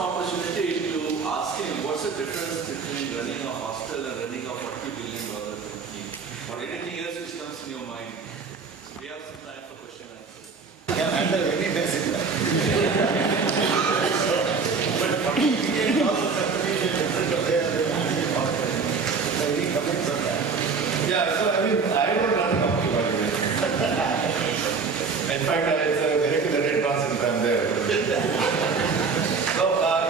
opportunity to ask him what's the difference between running a hostel and running a $40 billion company, or anything else which comes in your mind. So we have some time for question and answer. Can handle any basic. But $40 billion company is different there. Any comments on that? Yeah, so I mean, I don't run a company, by the way. In fact, it's a miracle that it runs since I'm there. So,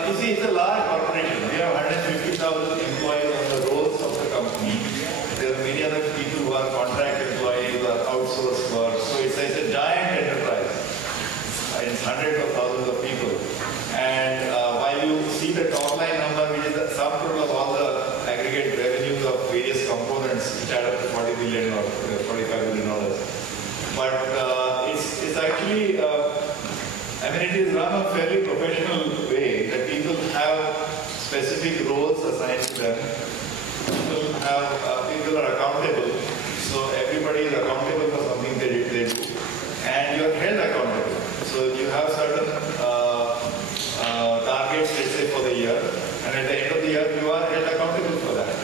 you see, it's a large corporation. We have 150,000 employees on the rolls of the company. There are many other people who are contract employees or outsourced work. So, it's a giant enterprise. It's hundreds of thousands of people. And while you see the top line number, which is the sum total of all the aggregate revenues of various components, which add up to $40 billion or $45 billion. But it's actually, I mean, it is run a fairly professional way that people have specific roles assigned to them. People are accountable. So everybody is accountable for something they do. And you are held accountable. So you have certain targets, let's say, for the year. And at the end of the year, you are held accountable for that.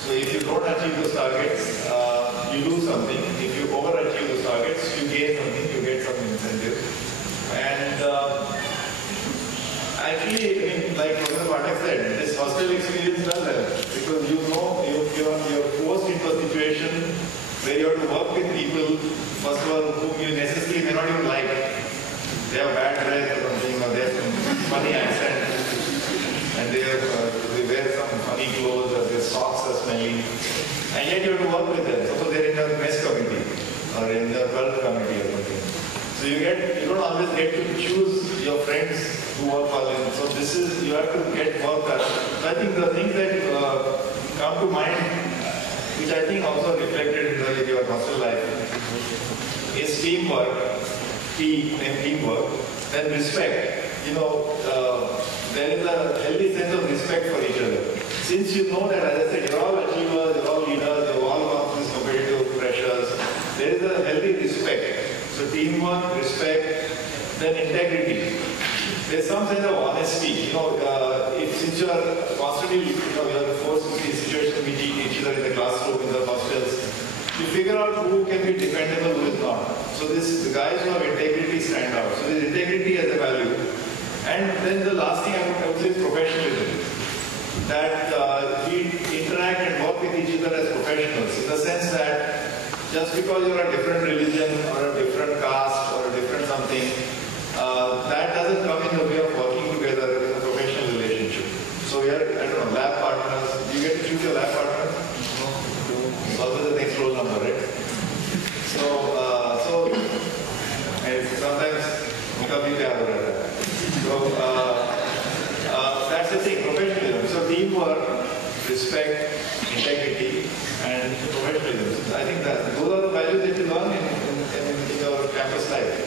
So if you don't achieve those targets, you lose something. If you overachieve those targets, you gain something, you get some incentive. And actually, I mean, like Professor Pathak said, this hostel experience does help. Because you know, you're forced into a situation where you have to work with people, first of all, whom you necessarily may not even like. They have bad breath or something, or they have some funny accent, and they wear some funny clothes, or their socks are smelly, and yet you have to work with them. Suppose they're in a mess committee, or in the cult committee or something. So you don't always get to choose your friends who work for them. So you have to get work done. So I think the things that come to mind, which I think also reflected in your hostel life, is teamwork. Teamwork, and respect. You know, there is a healthy sense of respect for each other. Since you know that, as I said, you're all achievers, you're all leaders, you've all gone through these competitive pressures, there is a healthy respect. So teamwork, respect, then integrity. There's some sense of honesty. You know, since you are constantly, you are forced to see situations meeting each other in the classroom, in the hostels, you figure out who can be dependable, who is not. So the guys who have integrity stand out. So there's integrity as a value. And then the last thing I would say is professionalism. That we interact and work with each other as professionals, in the sense that just because you're a different religion or a different caste or a different something, that doesn't come in the way of working together in a professional relationship. So we are, I don't know, lab partners. You get to choose your lab partner? Also the next roll number, right? So and sometimes that's the thing, professionalism. So teamwork, respect, integrity, and professionalism. I think that those are the values that you learn in your campus life.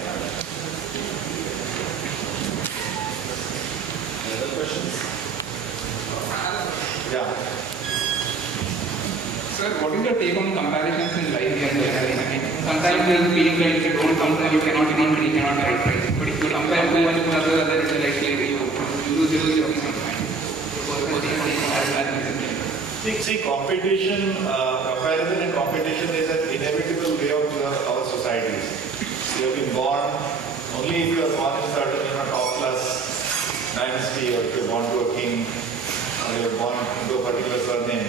Any other questions? Yeah. Sir, what is your take on comparisons in life and learning? I mean, sometimes there is feeling that if you don't compare, you cannot write right. But if you compare too much with others, then it's like you lose your peace of mind. See, competition, comparison and competition is an inevitable way of our societies. You have been born, only if you are born in certain top class dynasty, or if you are born to a king, or you are born to a particular surname,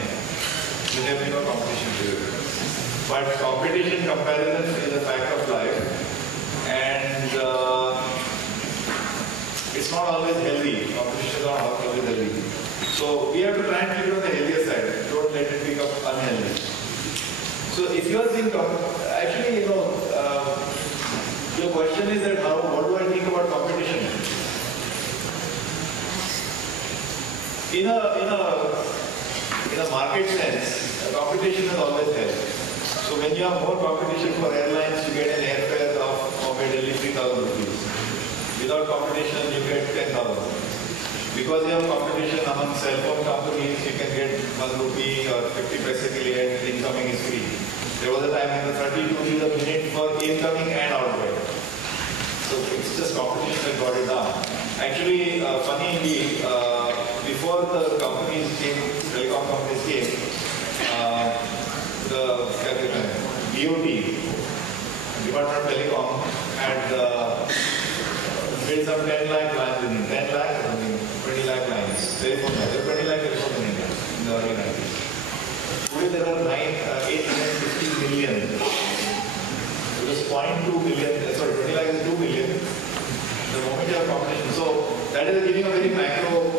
you have no competition to it. But competition, comparison is a fact of life, and it's not always healthy. Competition is not always healthy. So we have to try and keep it on the healthier side. Don't let it become unhealthy. So if you are saying, actually, your question is that what do I think about competition? In a market sense, competition has always helped. So when you have more competition for airlines, you get an airfare of Bombay Delhi 3,000 rupees. Without competition, you get 10,000. Because you have competition among cell phone companies, you can get 1 rupee or 50 paise ke liye, incoming is free. There was a time in the 32 rupees a minute for incoming and outgoing. So it's just competition that got it down. Actually, funny indeed, before the companies came, telecom companies came, the DOT, Department of Telecom, had built some 10 lakh lines in 10 lakh or something, 20 lakh lines. Telephone, there were 20 lakh telephones in India in the early 90s. Today there are 850 million. It was 0.2 million, sorry, 20 lakh is 2 million. The moment you have competition. So that is giving a very macro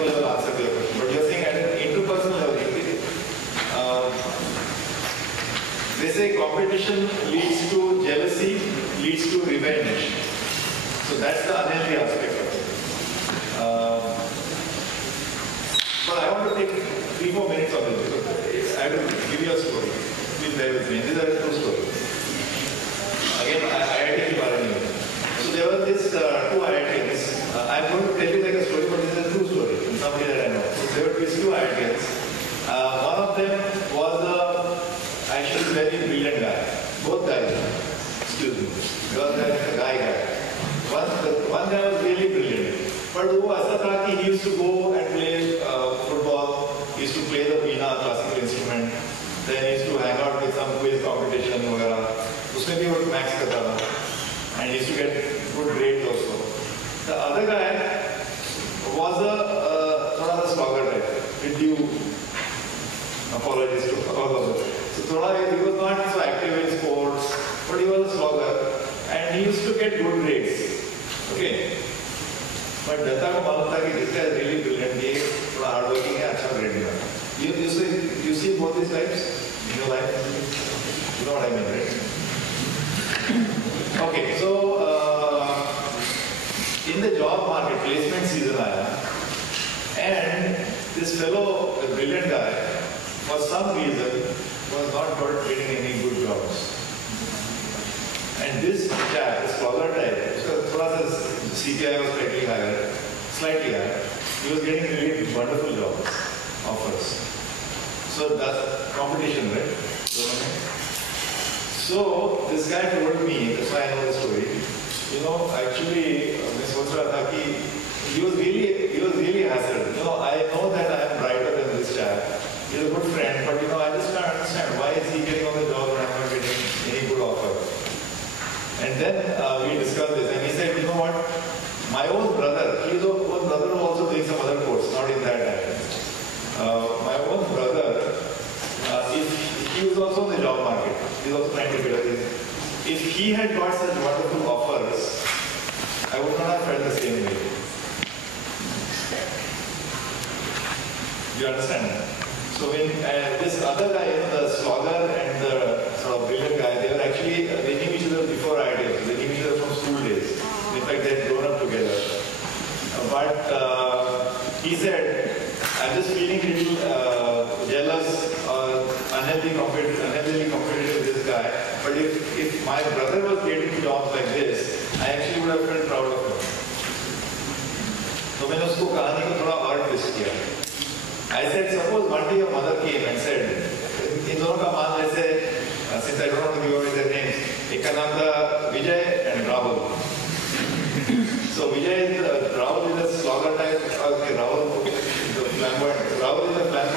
level answer to your question. But you're saying at an interpersonal level, they say competition leads to jealousy, leads to revenge. So that's the unhealthy aspect of it. But I want to take 3-4 minutes of it because I will give you a story. Please bear with me. These are true stories. Again, IIT Bombay. So there were these 2 IITians. I'm going to tell you like a story, but this is a true story. Somebody that I know. So there were these 2 IITians. One of them was actually a very brilliant guy. Both guys. Excuse me. Girl guy and a guy. One guy was really brilliant. But he used to go and play football. He used to play the veena, classical instrument. Then he used to hang out with some quiz competition. Usme bhi wo max karta tha. And he used to get good grades also. The other guy was a slogger type. With due apologies to all of it. So he was not so active in sports, but he was a slogger. And he used to get good grades. Okay. But Data ko malum tha ki this guy is really brilliant. He is hardworking hai, acha grade dena. You see both these types in your life? You know what I mean, right? Okay, so in the job market, placement season and this fellow, the brilliant guy, for some reason was not getting any good jobs. And this chap, this scholar type, because CPI was slightly higher, he was getting really wonderful jobs, offers. So that's competition, right? So this guy told me, that's why I know the story. Actually, he was really hassled. I know that I am brighter than this chap. He's a good friend, but I just can't understand why is he getting on the job and I'm not getting any good offer. And then we discussed this, and he said, you know what? My own brother, his own brother was also doing some other course, not in that time. My own brother, he was also in the job market. He's also trying to get a thing. If he had got such wonderful offers, I would not have felt the same way. You understand? So when this other guy, the slogger and the sort of brilliant guy, they were actually, they knew each other before IIT. They knew each other from school days. In fact, they had grown up together. But he said, I'm just feeling a little jealous or unhealthily competitive with this guy. But if my brother was getting jobs like this, I actually would have felt proud of him. So मैंने उसको कहानी को थोड़ा और twist किया. I said, suppose one day your mother came and said, in दोनों का मान जैसे, since I don't want to give away their names, एक का नाम था Vijay and Rahul. So Vijay is Rahul is a slogger type. Okay, Rahul is a flamboyant type.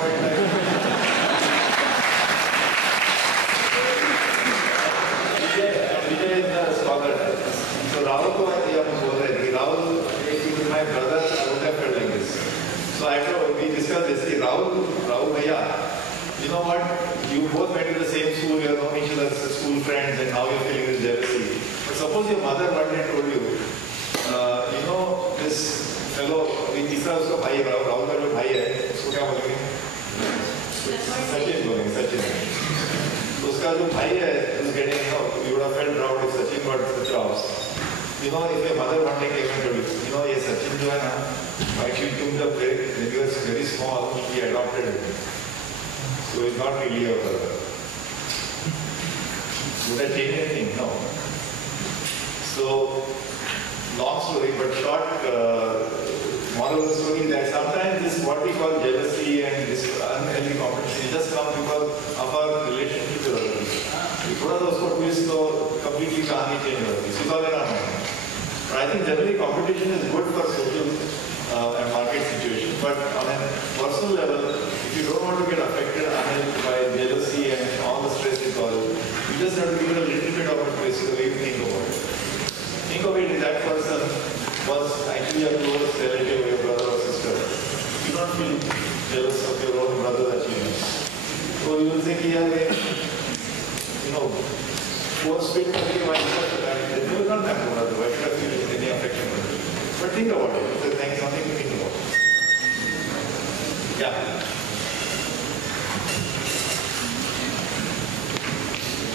Vijay is the slogger type. So Rahul को ये हम बोल रहे थे. Rahul, if he was my brother, I would have felt like this. So we discussed this. Rahul Bhaiya, you know what? You both went to the same school, you have known each other as school friends, and now you're feeling this jealousy. But suppose your mother one day told you, this fellow, तीसरा उसका भाई है, राहुल का जो भाई है, उसको क्या बोलेंगे? Sachin. तो उसका जो भाई है, is getting, you would have felt proud if Sachin got the jobs. If your mother one day came and told you, ये Sachin जो है ना, actually took the break when he was very small, he adopted him. So it's not really your brother. Would I change anything? No. So, long story, but short, moral of the story that sometimes this what we call jealousy and this unhealthy competition just comes because of our relationship with others. थोड़ा सा उसको twist तो completely कहानी change हो जाती है. So all in our mind. But I think generally competition is good for social and market situation. But was actually a close relative, your brother or sister, you don't feel jealous of your own brother's achievements. So you will say, force fit करके why they will not have to brother, why should I feel any affection for it? But think about it, it's something to think about. Yeah.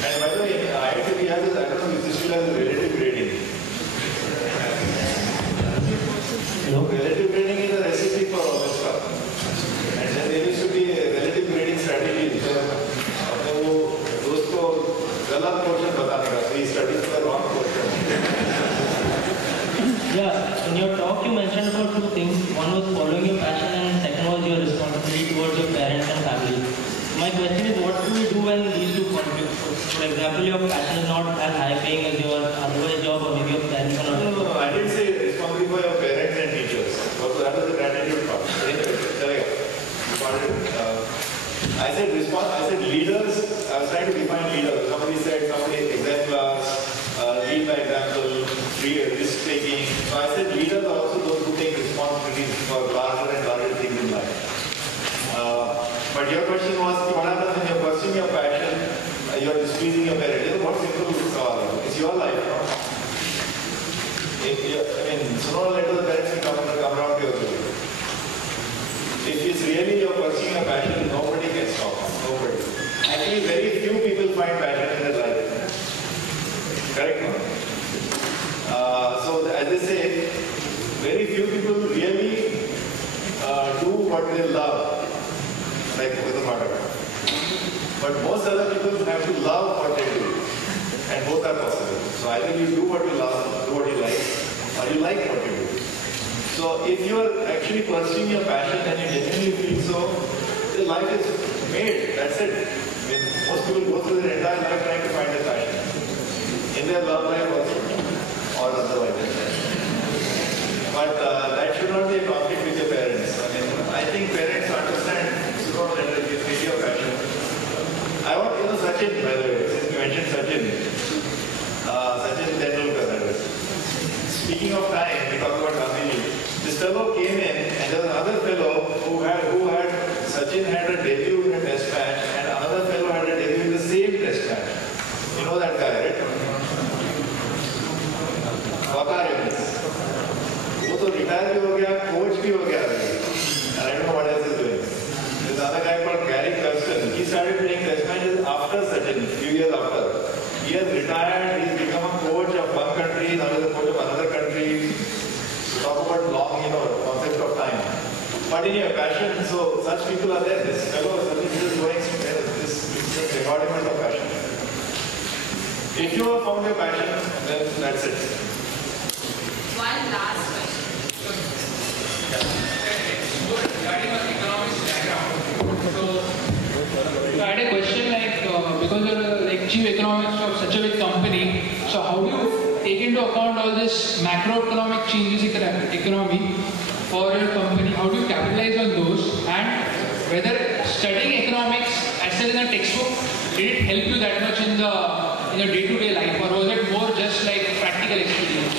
And by the way, IIT we have this, I don't know if this will have a relative grading. Relative grading is a recipe for all this stuff. And then there used to be a relative grading strategy. अपने वो दोस्त को गलत portion बताने का, so he studies the wrong portion. Yeah, in your talk you mentioned about two things. One was following your passion and second was your responsibility towards your parents and family. My question is, what do we do when these two conflict? For example, your passion is not as high paying as your otherwise job, or maybe your parents are not. No, I didn't say responsibility for your parents and teachers. That was the gratitude part. I said leaders. I was trying to define leaders. Somebody said exemplars, lead by example, risk taking. So I said leaders are also those who take responsibilities for larger and larger things in life. But your question was, what happens when you're pursuing your passion, you're displeasing your parents? What simple sawal? It's your life, no? Sooner or later the parents will come around to your life. If it's really you're pursuing a passion, nobody can stop. Nobody. Actually, very few people find passion in their life. Correct, no? So as I say, very few people really do what they love. Like with the product. But most other people have to love what they do. And both are possible. So either you do what you love, do what you like, or you like what you do. So if you are actually pursuing your passion and you genuinely feel so, the life is made. That's it. Most people go through their entire life trying to find a passion. In their love life also, or otherwise. But that should not be a conflict with your parents. I think parents understand that you feel your passion. I want, Sachin, by the way, since you mentioned Sachin Tendulkar. Speaking of time, we talk about Gandhiji. This fellow came in, and there was another fellow who had Sachin had a debut in a test match, and another fellow had a debut in the same test match. You know that guy, right? वो तो retire भी हो गया, coach भी हो गया, and I don't know what else he's doing. There's another guy called Gary Kirsten. He started playing test matches after Sachin, a few years after. He has retired, he's become a coach of one country, now he's a coach of another country. So talk about long, concept of time. But in your passion, so such people are there. This fellow, Sachin is going, this embodiment of passion. If you have found your passion, then that's it. One last question. Regarding our economics background, so I had a question because you're chief economist of such a big company, so how do you take into account all this macroeconomic changes in the economy for your company? How do you capitalize on those? And whether studying economics as well in a textbook, did it help you that much in your day-to-day life, or was it more just like practical experience?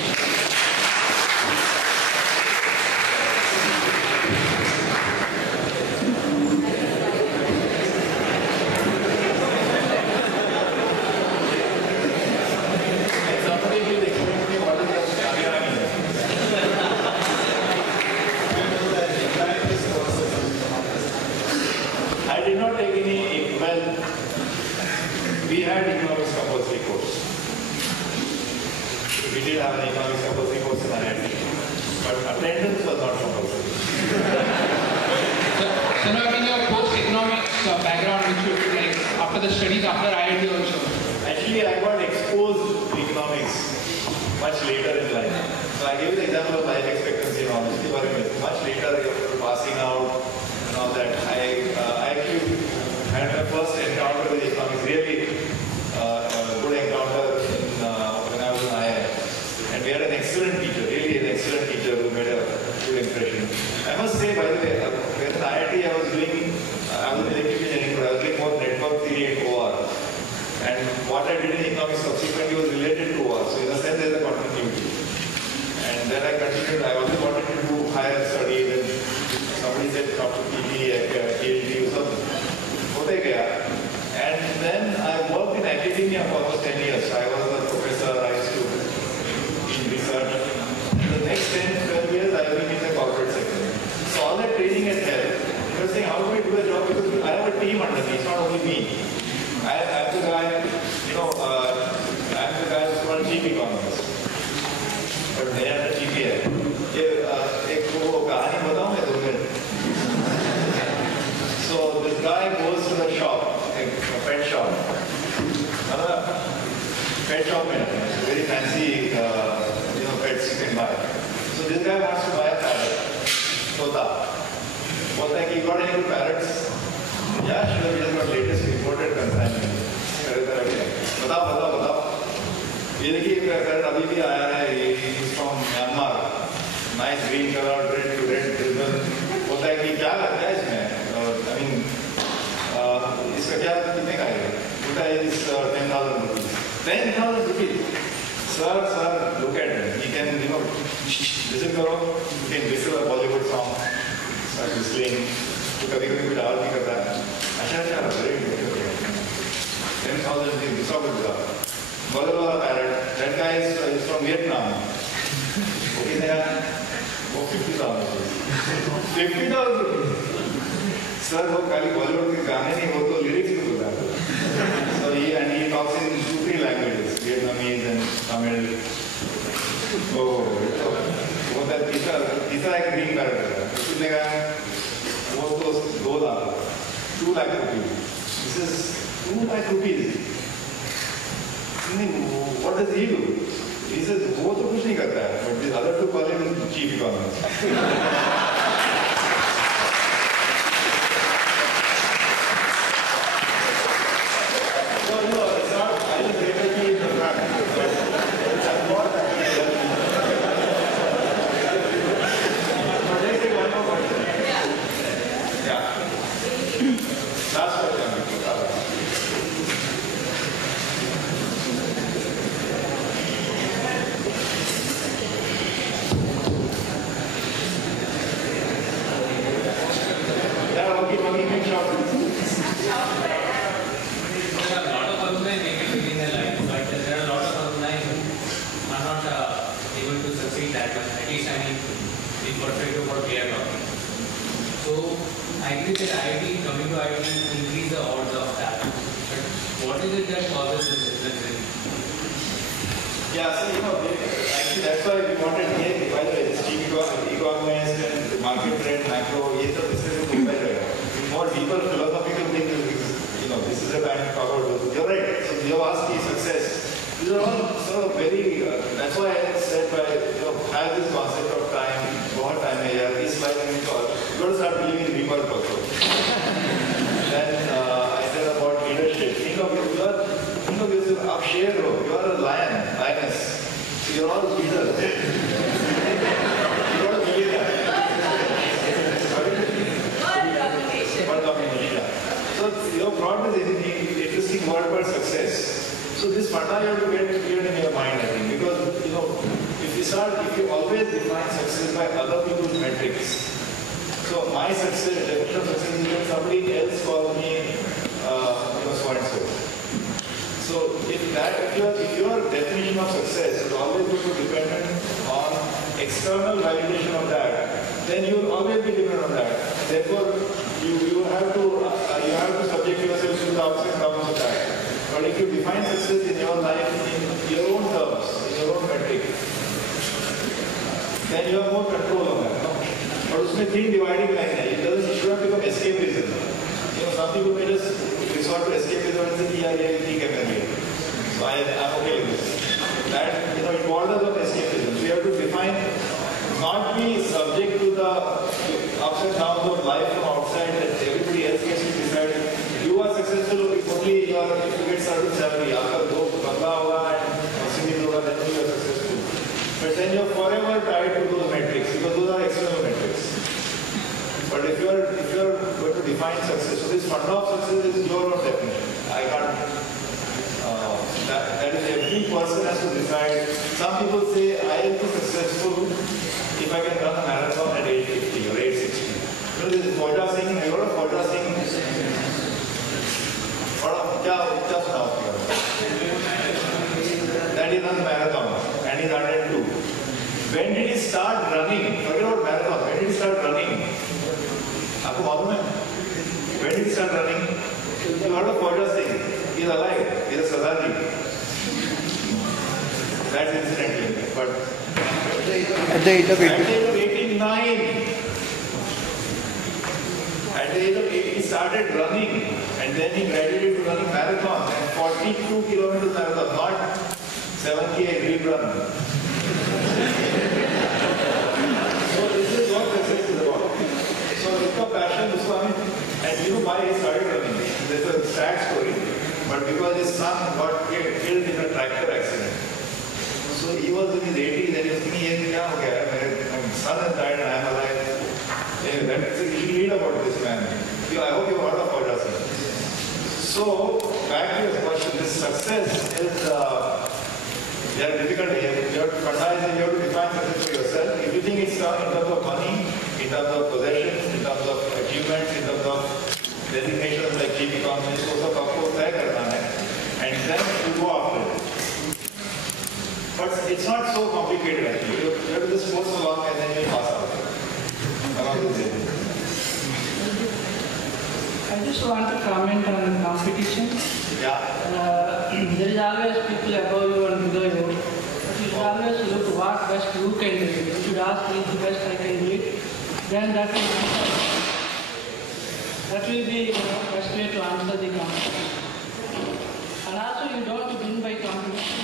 We had economics compulsory course. We did have an economics compulsory course in IIT, but attendance was not compulsory. So now in your post-economics background, which you like after the studies after IIT also? Actually, I got exposed to economics much later in life. So I gave the example of life expectancy and honestly, much later after passing out and all that. I actually had my first encounter with economics, really good encounter when I was in IIT. And we had an excellent teacher, really an excellent teacher who made a good impression. I must say, by the way, when in IIT I was in electrical engineering, but I was doing more network theory and OR. And what I did in economics subsequently was related to OR. So in a sense, there is a continuity. And then I continued anybody parrots? Yeah, sure, we have got latest imported consignment. बताओ. ये देखिए parrot अभी भी आया है, ये from Myanmar. Nice green colour, red to red ribbon. बोलता है कि क्या लगता है इसमें? I mean, इसका क्या कितने का है? बोलता है इस 10,000 rupees. 10,000 rupees. Sir, look at it. You can, listen करो. You can whistle a Bollywood song. Start whistling. तो कभी-कभी कुछ आवाज भी करता है. अच्छा, very good. 10,000 rupees. This all good. Bollywood parrot. That guy is from Vietnam. Okay, there. वो 50,000 rupees. 50,000 rupees. Sir, वो खाली बॉलीवुड के गाने नहीं, वो तो लिरिक्स भी बोलता है. So he talks in 2-3 languages, Vietnamese and Tamil. Oh, वो तो तीसरा एक ग्रीन पैरेट है. कितने का है? वो तो 2 lakh. 2 lakh rupees. This is 2 lakh rupees. What does he do? He says वो तो कुछ नहीं करता है, but the other two call him chief economist. When did he start running? Forget about marathon. When did he start running? आपको मालूम है? When did he start running? You heard of Khoja Singh? He is alive. He is a Sardar. That's incidentally. But at the age of 89, at the age of 80, he started running, and then he graduated to running marathons and 42 kilometers marathon, not 7K agreed run. So this is what success is about. So उसका passion, उसको हमें about this man. I hope you've heard of Ajit. So, back to your question, this success is very difficult here. You have to define success for yourself. If you think it's in terms of money, in terms of possessions, in terms of achievements, in terms of designations like chief economist, those are of course तय करना है, and then you go after it. But it's not so complicated actually. You have to just force along and then you pass out. I just want to comment on competition. Yeah. There is always people above you and below you. But you should always look what best you can do. You should ask me the best I can do it. Then that will be the best way to answer the competition. And also you don't win by competition.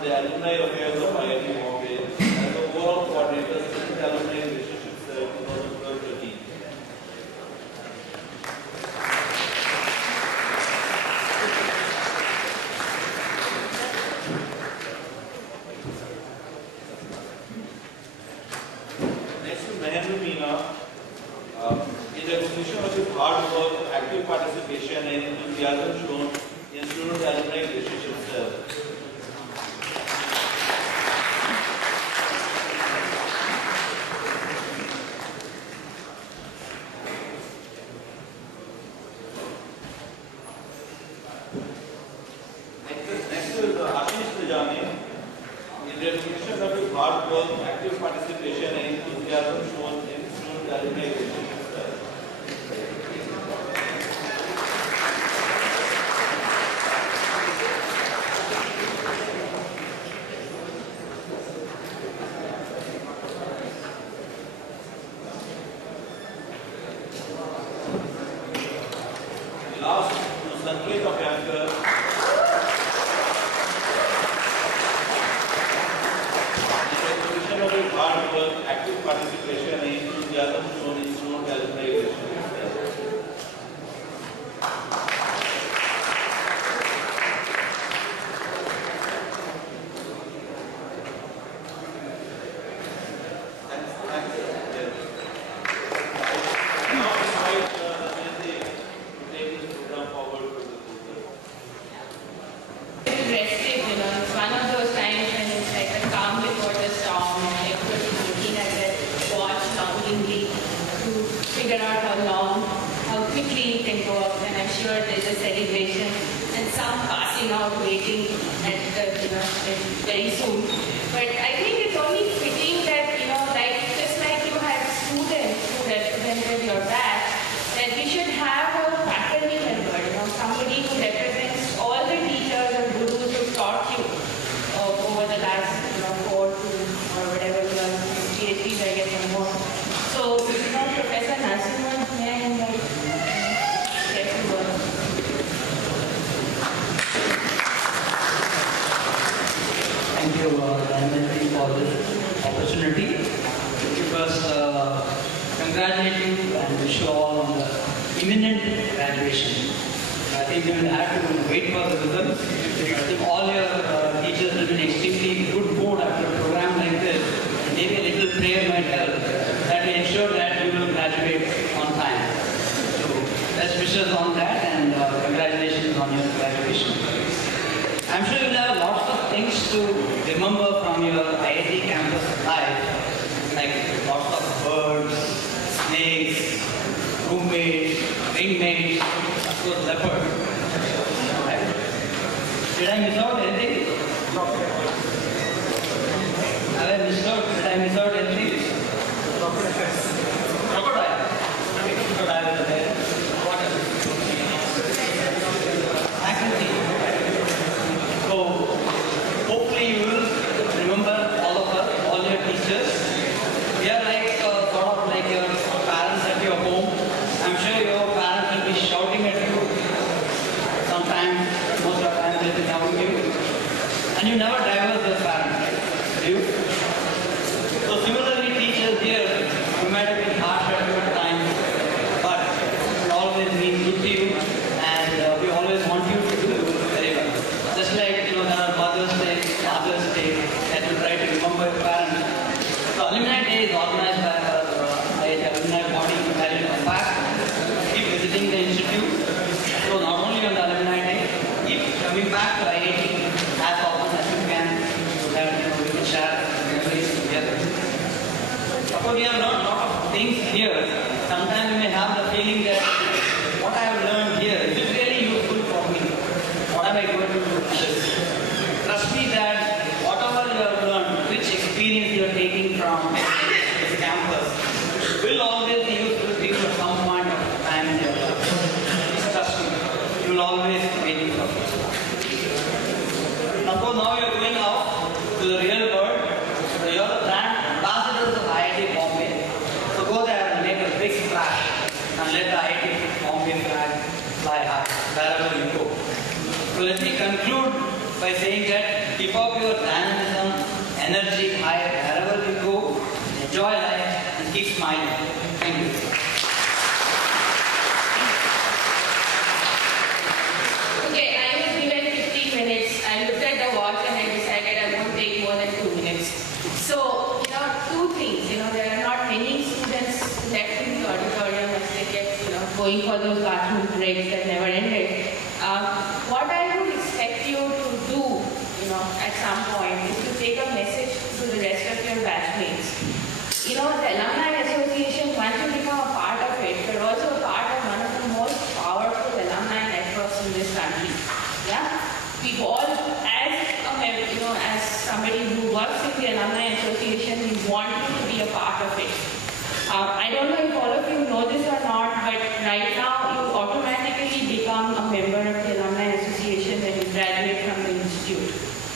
The alumni affairs of IIT Bombay and the overall coordinators of the alumni relationships 2012-13. Next to Mahendra Meena, in recognition of his hard work, active participation and enthusiasm shown in student alumni relationships. for this opportunity. First, congratulate you and wish you all on the imminent graduation. I think you will have to wait for the results. I think all your teachers will be in extremely good mood after a program like this. Maybe a little prayer might help. That will ensure that you will graduate on time. So, best wishes on that and congratulations on your graduation. I'm sure you will have lots of things to remember from your IIT campus life, like lots of birds, snakes, roommates, ringmates, of course leopard. Right? Did I miss out anything? Have I missed out? Did I miss out anything? Crocodile. Crocodile is there. What else? Faculty. So, hopefully you will remember all of us, all your teachers. We are like sort of like your parents at your home. I'm sure your parents will be shouting at you. Sometimes, most of the time they'll be shouting at you. And you never diverse your parents, right? Do you? So similarly, teachers here, you might have been harsh at your time, but it always means good to you, and we always want you to do very well. Just like, there are Mother's Day, Father's Day, that you try to remember your parents. So Alumni Day is organized by our alumni body, where you come back, keep visiting the institute. So not only on the Alumni Day, keep coming back to IIT as often as you can, so that we can share memories together. Of course, we have learned a lot of things here. Sometimes you may have the feeling that what I have learned here is really useful for me. What am I going to do with this? Trust me that whatever you have learned, which experience you are taking from this campus, will always be useful to you at some point of time in your life. Please trust me. You will always make it up. Of course, now you are going out to the real world. So you are the brand ambassadors of IIT Bombay. So go there and make a big splash and let the IIT Bombay flag fly high wherever you go. So let me conclude by saying that keep up your dynamism, energy high wherever you go, enjoy life and keep smiling. Thank you. Okay, I was given 15 minutes. I looked at the watch and I decided I won't take more than 2 minutes. So, two things. There are not many students left in the auditorium as they kept, going for those bathroom breaks that never ended. What I would expect you to do, at some point is to take a message to the rest of your batchmates. The Alumni Association, once you become a part of it, you're also a part of one of the most powerful alumni networks in this country. Yeah? We've all, as somebody who works in the Alumni Association, we want you to be a part of it. I don't know if all of you know this or not, but right now you automatically become a member of the Alumni Association when you graduate from the institute.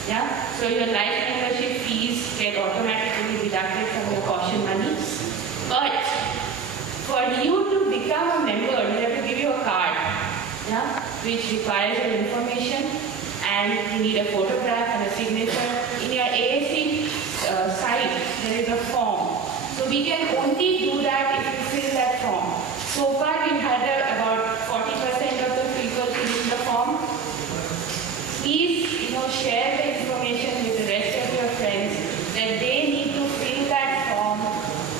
Yeah? So your life membership fees get automatically deducted from your caution money. But for you to become a member, we have to give you a card, yeah, which requires your information, and you need a photograph and a signature. In your AAC site, there is a form. So we can only do that if you fill that form. So far, we've had about 40% of the people filling the form. Please, share the information with the rest of your friends that they need to fill that form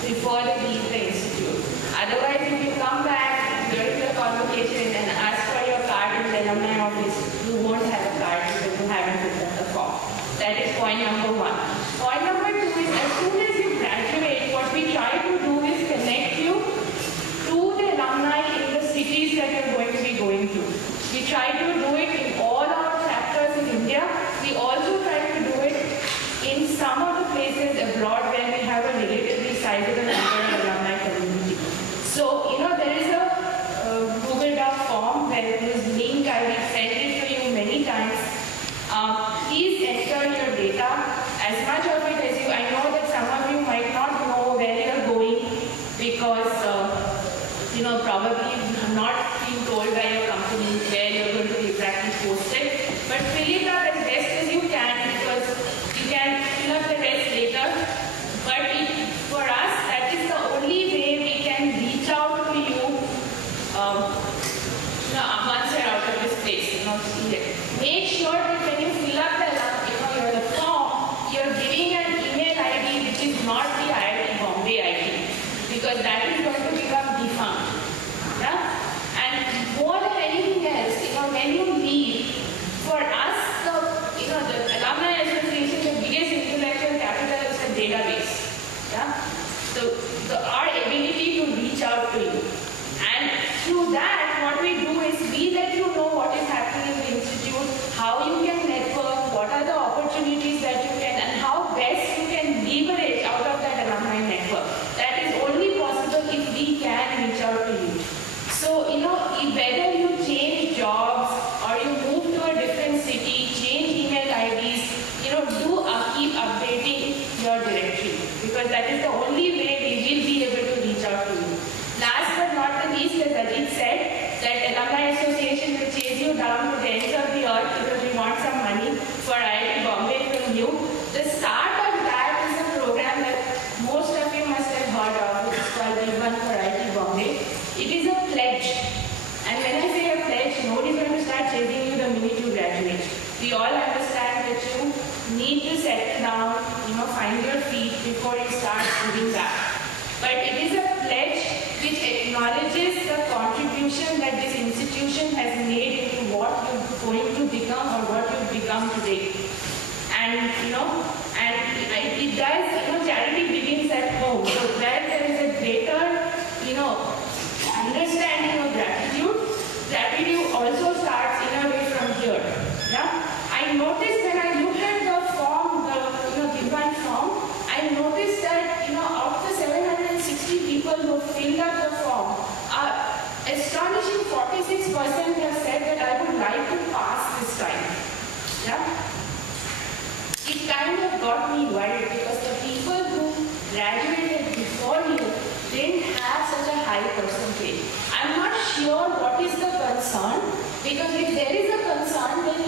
before they leave the institute. Otherwise, if you come back during the convocation and ask for your card in the alumni office, you won't have a card because you haven't filled out the form. That is point number 1. Point number 2 is as soon as you graduate, what we try to do is connect you to the alumni in the cities that you're going to be going to. We try to do it in all our chapters in India. We also try to do it in some of the places abroad where we have a relatively sizable number of alumni community. So, there is a Google Doc form where there is link. I will send it to you many times. Please enter your data, as much of it as you. I know that some of you might not know where you are going because, probably you have not been told by your company where you are going to be exactly posted. But fill it up as best as you can because you can fill up the rest later. make sure that when you fill up the form, you're giving an email ID which is not the IIT Bombay ID, because that is going to become defunct. Yeah? And more than anything else, when you leave, for us, the Alumni Association, the biggest intellectual capital is the database. Yeah? So our ability to reach out to you. And through that, what we do is we let you know what is happening in the institute, how you can network, what are the opportunities that you can, and how best you can leverage out of that alumni network. That is only possible if we can reach out to you. So, whether you change jobs or you move to a different city, change email IDs, keep updating your directory, because that is the only way we will be able to reach out to you. Last but not the least, as Ajit said, that Alumni Association will chase you down to the ends of the earth because we want some money for IIT Bombay from you. The start of that is a program that most of you must have heard of, which is called the One for IIT Bombay. It is a pledge. And when I say a pledge, nobody is going to start chasing you the minute you graduate. We all understand that you need to settle down, find your feet before you start giving back. But it is a pledge which acknowledges the contribution that this institution has made into what you're going to become or what you've become today. And, it does, charity begins at home. So where there is a greater, understanding of gratitude, gratitude also starts in a way from here. Yeah? I noticed when I looked at the form, the Gilvan form, I noticed that, of the 760 people who filled up the form, astonishing 46% have said that I would like to pass this time. Yeah? It kind of got me worried because the people who graduated before you didn't have such a high percentage. I'm not sure what is the concern, because if there is a concern, then